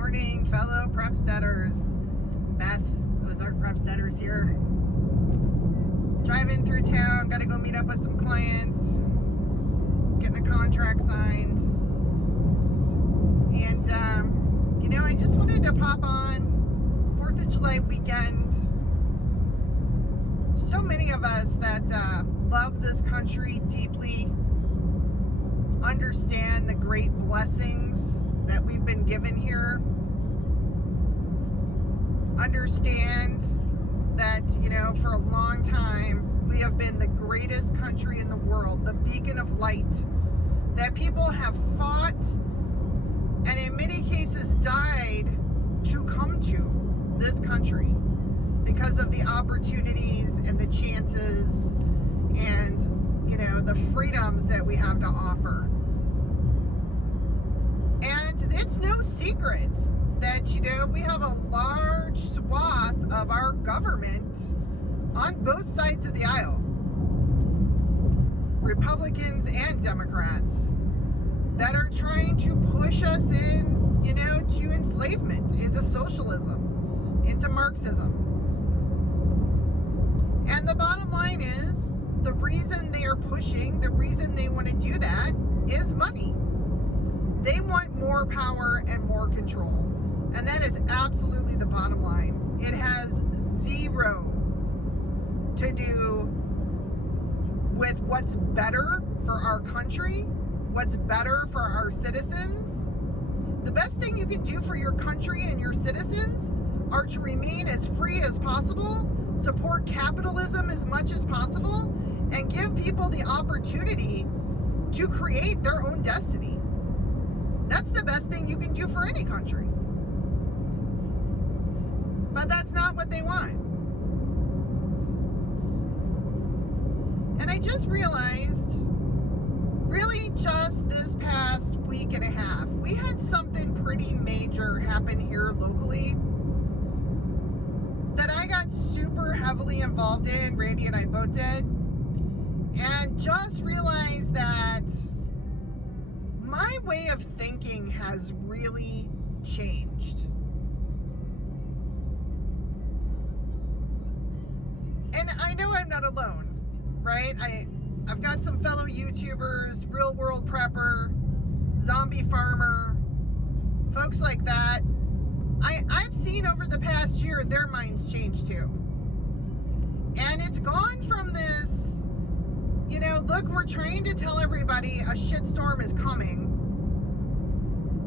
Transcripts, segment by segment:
morning, fellow prepsteaders. Beth, Ozark Prepsteaders here. Driving through town, gotta go meet up with some clients, getting a contract signed. And, I just wanted to pop on 4th of July weekend. So many of us that love this country deeply understand the great blessings that we've been given here. Understand that, for a long time, we have been the greatest country in the world, the beacon of light, that people have fought and in many cases died to come to this country because of the opportunities and the chances and, the freedoms that we have to offer. And it's no secret that, we have a large swath of our government on both sides of the aisle, Republicans and Democrats, that are trying to push us in, to enslavement, into socialism, into Marxism. And the bottom line is, the reason they are pushing, the reason they want to do that is money. They want more power and more control. And that is absolutely the bottom line. It has zero to do with what's better for our country, what's better for our citizens. The best thing you can do for your country and your citizens are to remain as free as possible, support capitalism as much as possible, and give people the opportunity to create their own destiny. That's the best thing you can do for any country. But that's not what they want. And I just realized, really just this past week and a half, we had something pretty major happen here locally that I got super heavily involved in. Randy and I both did. And just realized that my way of thinking has really changed. And I know I'm not alone, right? I've got some fellow YouTubers, Real World Prepper, Zombie Farmer, folks like that. I've seen over the past year their minds change too. And it's gone from this, look, we're trying to tell everybody a shitstorm is coming.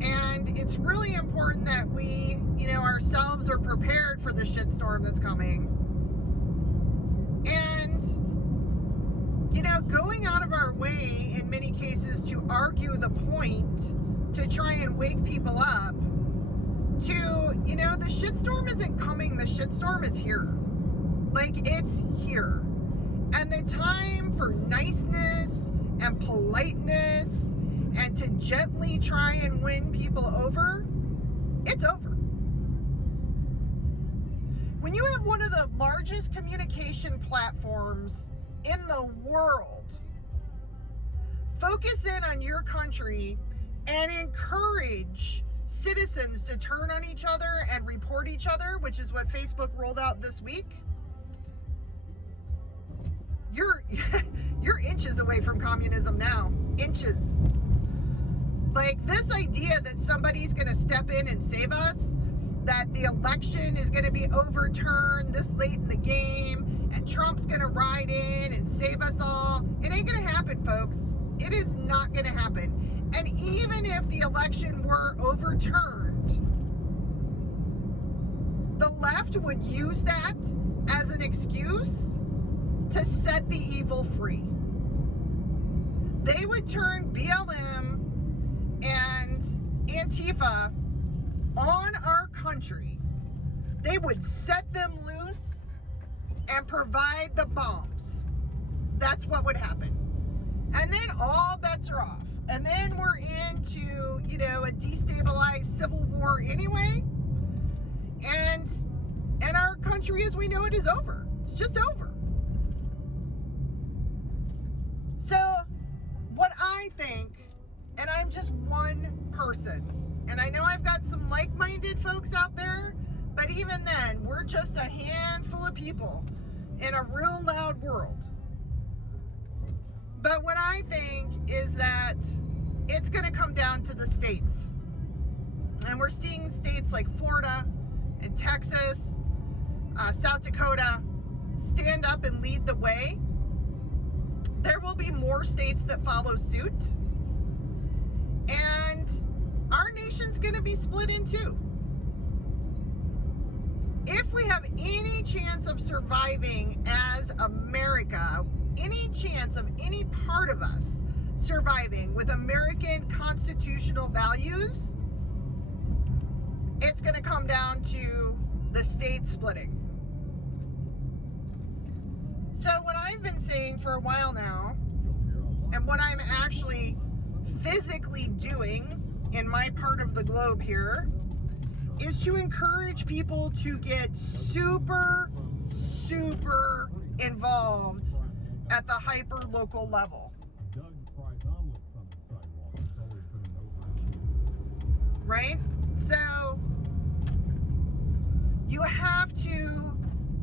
And it's really important that we, ourselves are prepared for the shitstorm that's coming. And, going out of our way in many cases to argue the point, to try and wake people up to, the shitstorm isn't coming, the shitstorm is here. Like, it's here. And the time for niceness and politeness and to gently try and win people over, it's over. When you have one of the largest communication platforms in the world focus in on your country and encourage citizens to turn on each other and report each other, which is what Facebook rolled out this week, you're inches away from communism now. Inches. Like, this idea that somebody's going to step in and save us, that the election is going to be overturned this late in the game, and Trump's going to ride in and save us all, it ain't going to happen, folks. It is not going to happen. And even if the election were overturned, the left would use that as an excuse to set the evil free. They would turn BLM and Antifa on our country. They would set them loose and provide the bombs. That's what would happen. And then all bets are off. And then we're into, a destabilized civil war anyway. And our country as we know it is over. It's just over. So what I think, and I'm just one person, person. And I know I've got some like-minded folks out there, but even then, we're just a handful of people in a real loud world. But what I think is that it's going to come down to the states. And we're seeing states like Florida and Texas, South Dakota stand up and lead the way. There will be more states that follow suit. And our nation's going to be split in two. If we have any chance of surviving as America, any chance of any part of us surviving with American constitutional values, it's going to come down to the state splitting. So what I've been saying for a while now, and what I'm actually physically doing in my part of the globe here, is to encourage people to get super involved at the hyper-local level. Right? So you have to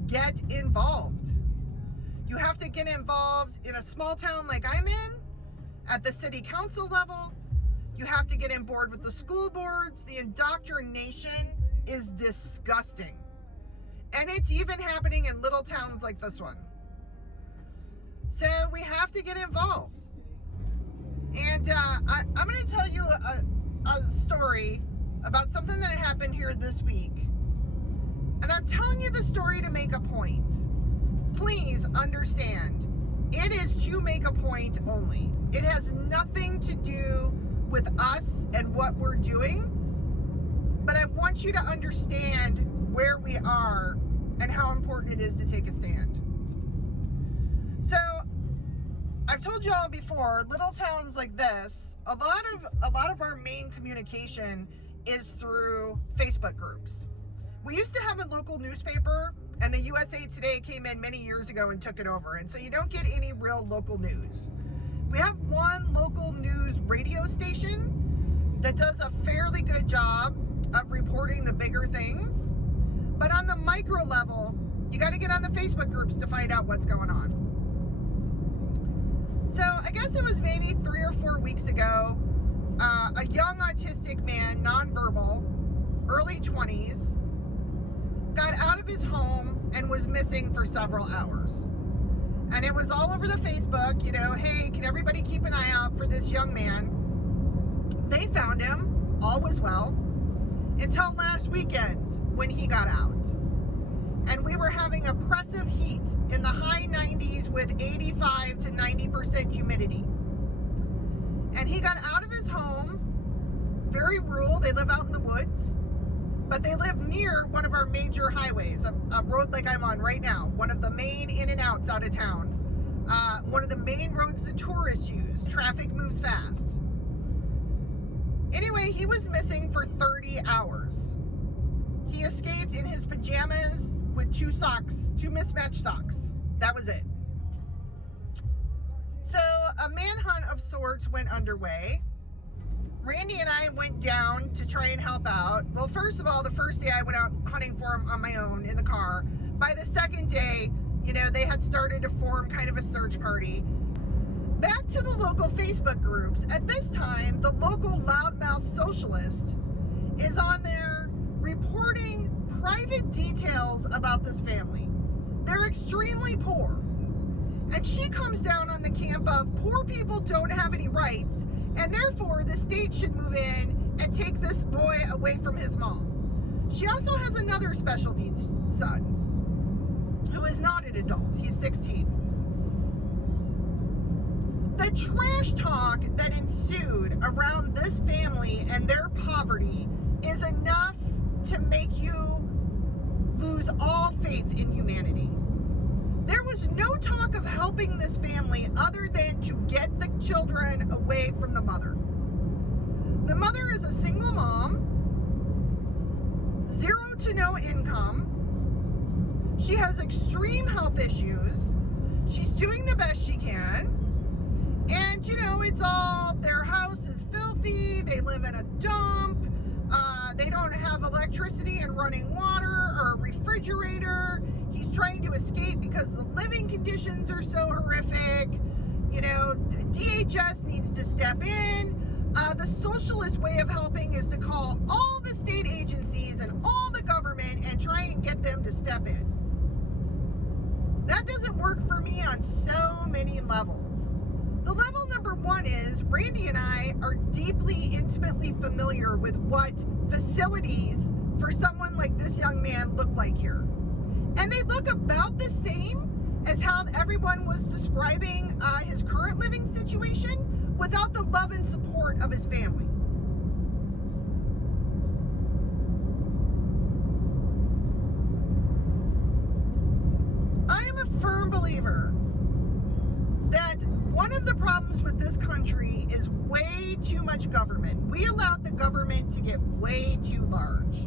get involved. You have to get involved in a small town like I'm in, at the city council level. You have to get on board with the school boards. The indoctrination is disgusting. And it's even happening in little towns like this one. So we have to get involved. And I'm going to tell you a story about something that happened here this week. And I'm telling you the story to make a point. Please understand, it is to make a point only. It has nothing to do with us and what we're doing. But I want you to understand where we are and how important it is to take a stand. So, I've told you all before, little towns like this, a lot of our main communication is through Facebook groups. We used to have a local newspaper, and the USA Today came in many years ago and took it over, and so you don't get any real local news. We have one local news radio station that does a fairly good job of reporting the bigger things, but on the micro level, you got to get on the Facebook groups to find out what's going on. So I guess it was maybe 3 or 4 weeks ago, a young autistic man, nonverbal, early 20s, got out of his home and was missing for several hours. And it was all over the Facebook, you know, hey, can everybody keep an eye out for this young man? They found him, all was well, until last weekend when he got out. And we were having oppressive heat in the high 90s with 85 to 90% humidity. And he got out of his home, very rural, they live out in the woods, but they live near one of our major highways, a road like I'm on right now, one of the main in and outs out of town, one of the main roads the tourists use. Traffic moves fast. Anyway, he was missing for 30 hours. He escaped in his pajamas with 2 mismatched socks. That was it. So a manhunt of sorts went underway. Randy and I went down to try and help out. Well, first of all, the first day I went out hunting for him on my own in the car. By the second day, you know, they had started to form kind of a search party. Back to the local Facebook groups. At this time, the local loudmouth socialist is on there reporting private details about this family. They're extremely poor. And she comes down on the camp of poor people don't have any rights, and therefore the state should move in and take this boy away from his mom. She also has another special needs son who is not an adult. He's 16. The trash talk that ensued around this family and their poverty is enough to make you lose all faith in humanity. There was no talk of helping this family other than to get the children away from the mother. The mother is a single mom, 0 to no income. She has extreme health issues. She's doing the best she can. And, you know, it's all, their house is filthy. They live in a dump. escape because the living conditions are so horrific. You know, DHS needs to step in. The socialist way of helping is to call all the state agencies and all the government and try and get them to step in. That doesn't work for me on so many levels. The level number one is Randy and I are deeply, intimately familiar with what facilities for someone like this young man look like here. And they look about the same as how everyone was describing his current living situation without the love and support of his family. I am a firm believer that one of the problems with this country is way too much government. We allowed the government to get way too large.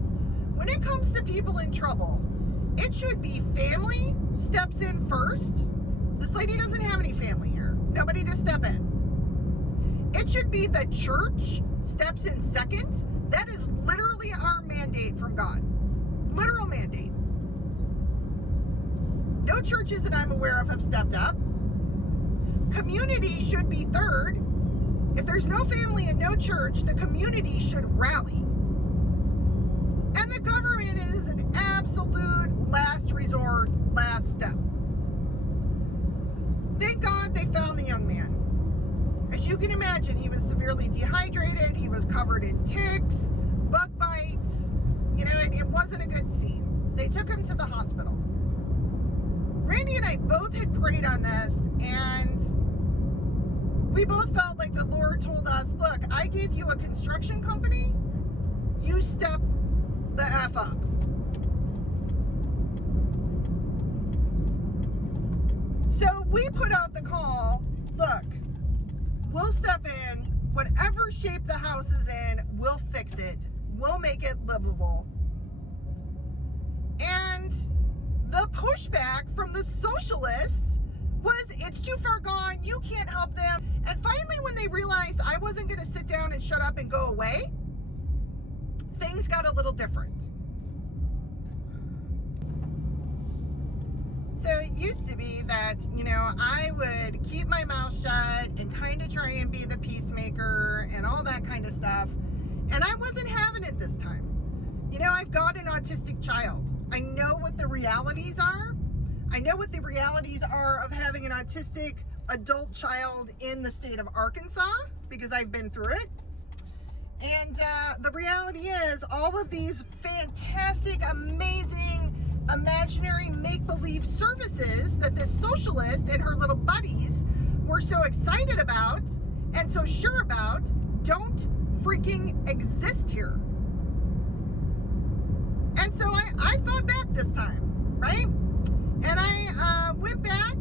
When it comes to people in trouble, it should be family steps in first. This lady doesn't have any family here. Nobody to step in. It should be the church steps in second. That is literally our mandate from God. Literal mandate. No churches that I'm aware of have stepped up. Community should be third. If there's no family and no church, the community should rally. And the government is an absolute last resort, last step. Thank God they found the young man. As you can imagine, he was severely dehydrated. He was covered in ticks, bug bites. You know, it wasn't a good scene. They took him to the hospital. Randy and I both had prayed on this, and we both felt like the Lord told us, look, I gave you a construction company. You step the F up. So we put out the call, look, we'll step in, whatever shape the house is in, we'll fix it. We'll make it livable. And the pushback from the socialists was, it's too far gone, you can't help them. And finally, when they realized I wasn't going to sit down and shut up and go away, things got a little different. So it used to be that, you know, I would keep my mouth shut and kind of try and be the peacemaker and all that kind of stuff. And I wasn't having it this time. You know, I've got an autistic child. I know what the realities are. I know what the realities are of having an autistic adult child in the state of Arkansas because I've been through it. And the reality is all of these fantastic, amazing, imaginary make-believe services that this socialist and her little buddies were so excited about and so sure about don't freaking exist here. And so I fought back this time, right? And I went back.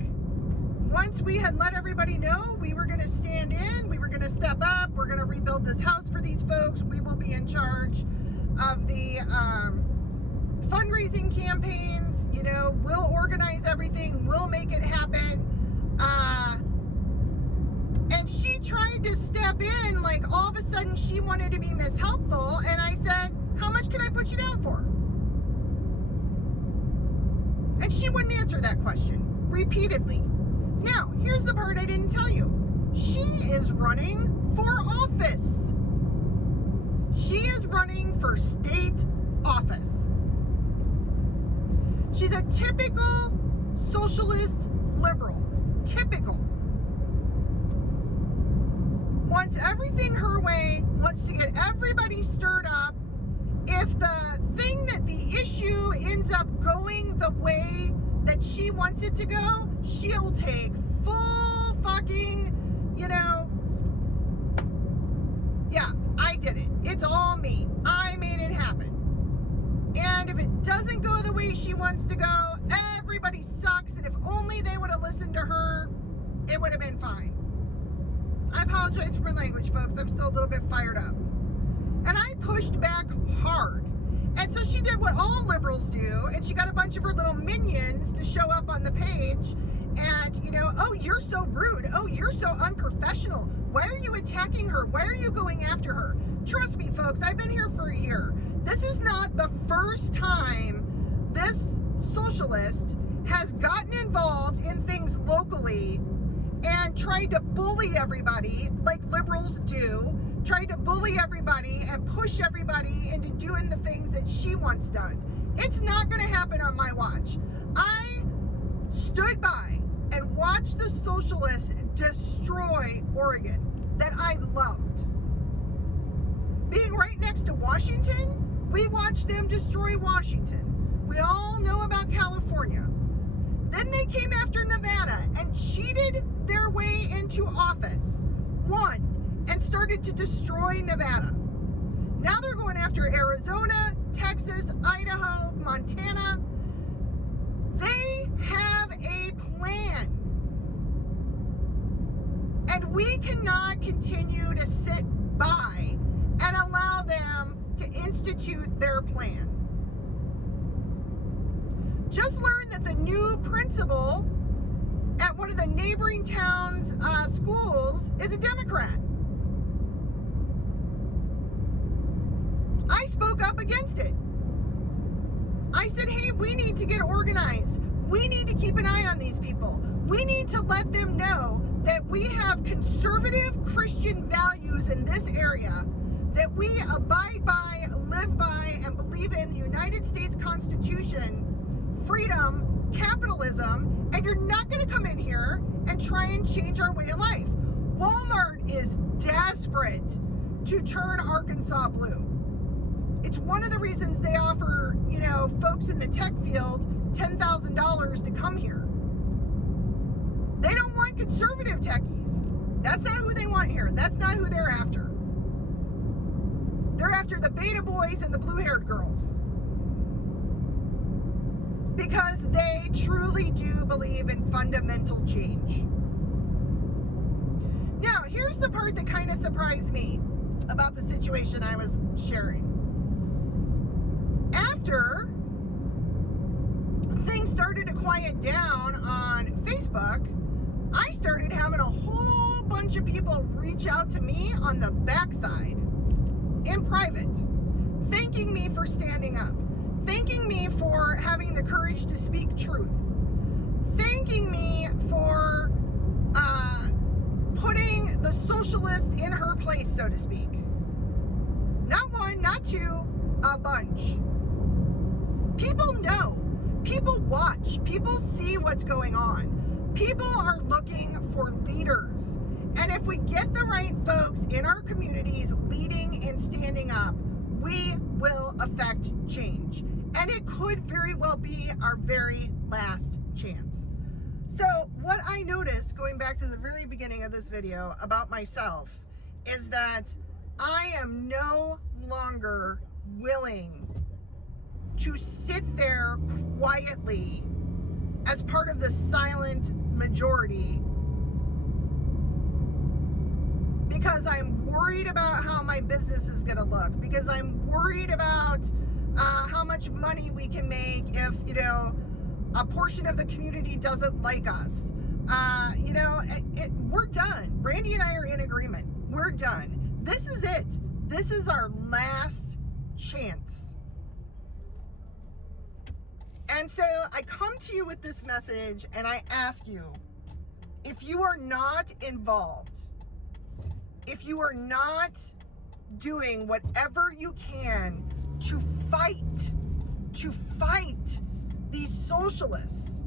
Once we had let everybody know we were going to stand in, we were going to step up, we're going to rebuild this house for these folks, we will be in charge of the fundraising campaigns, you know, we'll organize everything, we'll make it happen. And she tried to step in, like all of a sudden she wanted to be Miss Helpful, and I said, how much can I put you down for? And she wouldn't answer that question repeatedly. Now, here's the part I didn't tell you. She is running for office. She is running for state office. She's a typical socialist liberal. Typical. Wants everything her way, wants to get everybody stirred up. If the thing that the issue ends up going the way that she wants it to go, she'll take full fucking, you know, yeah, I did it. It's all me. I made it happen. And if it doesn't go the way she wants to go, everybody sucks. And if only they would have listened to her, it would have been fine. I apologize for my language, folks. I'm still a little bit fired up. And I pushed back hard. And so she did what all liberals do, and she got a bunch of her little minions to show up on the page and, you know, oh, you're so rude. Oh, you're so unprofessional. Why are you attacking her? Why are you going after her? Trust me, folks, I've been here for a year. This is not the first time this socialist has gotten involved in things locally and tried to bully everybody like liberals do, tried to bully everybody and push everybody into doing the things that she wants done. It's not going to happen on my watch. I stood by and watched the socialists destroy Oregon that I loved. Being right next to Washington, we watched them destroy Washington. We all know about California. Then they came after Nevada and cheated their way into office, won, and started to destroy Nevada. Now they're going after Arizona, Texas, Idaho, Montana. They have a plan. And we cannot continue to sit by and allow them to institute their plan. Just learned that the new principal at one of the neighboring towns' schools is a Democrat. I spoke up against it. I said, hey, we need to get organized. We need to keep an eye on these people. We need to let them know that we have conservative Christian values in this area, that we abide by, live by, and believe in the United States Constitution, freedom, capitalism, and you're not going to come in here and try and change our way of life. Walmart is desperate to turn Arkansas blue. It's one of the reasons they offer, folks in the tech field $10,000 to come here. They don't want conservative techies. That's not who they want here. That's not who they're after. They're after the beta boys and the blue-haired girls. Because they truly do believe in fundamental change. Now, here's the part that kind of surprised me about the situation I was sharing. After things started to quiet down on Facebook, I started having a whole bunch of people reach out to me on the backside in private, thanking me for standing up, thanking me for having the courage to speak truth, thanking me for putting the socialists in her place, so to speak. Not one, not two, a bunch. People know. People watch. People see what's going on. People are looking for leaders. And if we get the right folks in our communities leading and standing up, we will affect change. And it could very well be our very last chance. So what I noticed, going back to the very beginning of this video about myself, is that I am no longer willing to sit there quietly as part of the silent majority, because I'm worried about how my business is going to look, because I'm worried about how much money we can make if, a portion of the community doesn't like us. We're done. Randy and I are in agreement. We're done. This is it. This is our last chance. And so I come to you with this message and I ask you, if you are not involved, if you are not doing whatever you can to fight these socialists,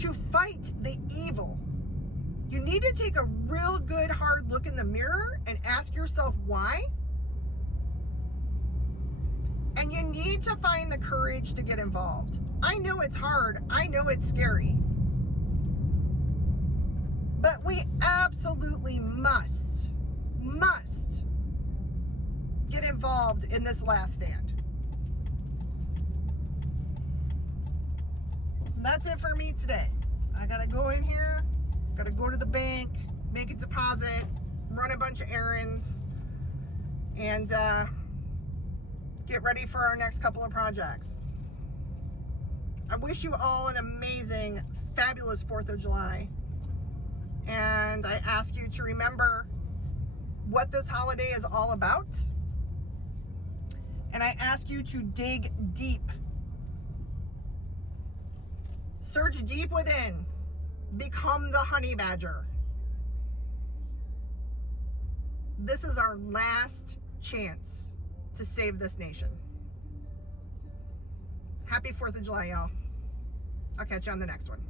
to fight the evil, you need to take a real good hard look in the mirror and ask yourself why. And you need to find the courage to get involved. I know it's hard. I know it's scary. But we absolutely must get involved in this last stand. And that's it for me today. I gotta go in here, gotta go to the bank, make a deposit, run a bunch of errands, and get ready for our next couple of projects. I wish you all an amazing, fabulous 4th of July. And I ask you to remember what this holiday is all about. And I ask you to dig deep Search deep within. Become the honey badger. This is our last chance to save this nation. Happy 4th of July, y'all. I'll catch you on the next one.